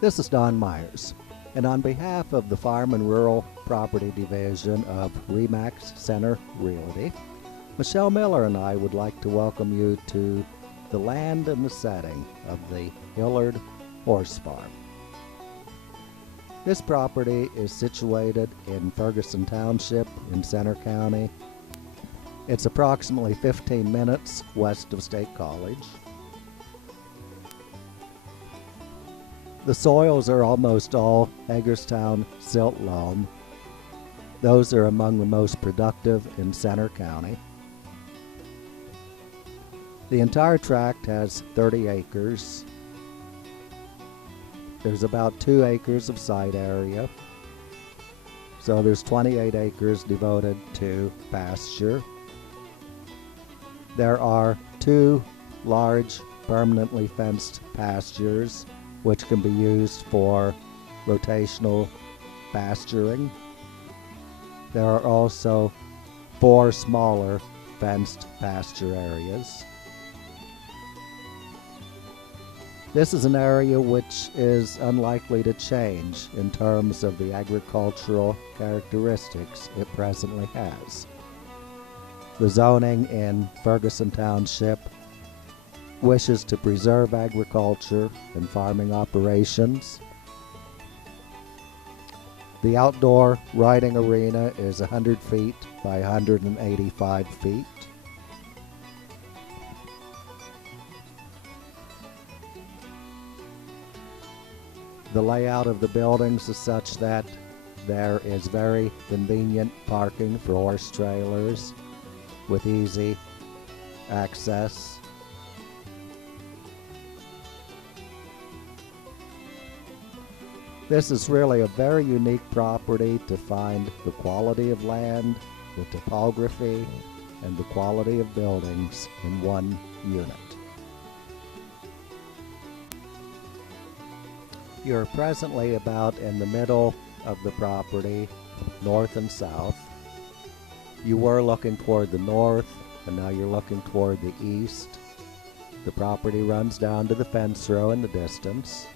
This is Don Myers, and on behalf of the Farm and Rural Property Division of RE/MAX Center Realty, Michelle Miller and I would like to welcome you to the land and the setting of the Hillard Hiorse Farm. This property is situated in Ferguson Township in Center County. It's approximately 15 minutes west of State College. The soils are almost all Hagerstown silt loam. Those are among the most productive in Center County. The entire tract has 30 acres. There's about 2 acres of site area. So there's 28 acres devoted to pasture. There are 2 large permanently fenced pastures which can be used for rotational pasturing. There are also 4 smaller fenced pasture areas. This is an area which is unlikely to change in terms of the agricultural characteristics it presently has. The zoning in Ferguson Township wishes to preserve agriculture and farming operations. The outdoor riding arena is 100 feet by 185 feet. The layout of the buildings is such that there is very convenient parking for horse trailers with easy access. This is really a very unique property to find the quality of land, the topography, and the quality of buildings in one unit. You're presently about in the middle of the property, north and south. You were looking toward the north, and now you're looking toward the east. The property runs down to the fence row in the distance.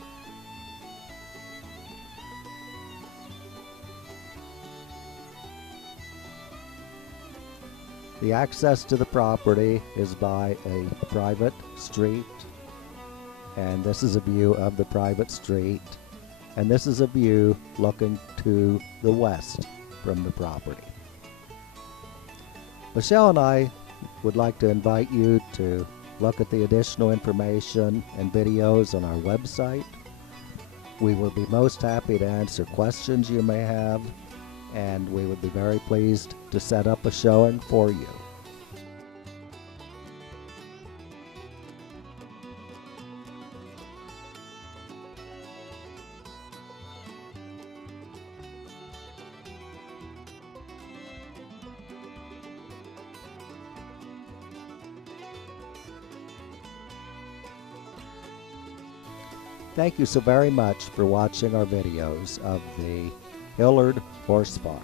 The access to the property is by a private street, and this is a view of the private street, and this is a view looking to the west from the property. Michelle and I would like to invite you to look at the additional information and videos on our website. We will be most happy to answer questions you may have, and we would be very pleased to set up a showing for you. Thank you so very much for watching our videos of the Hillard Hiorse Farm.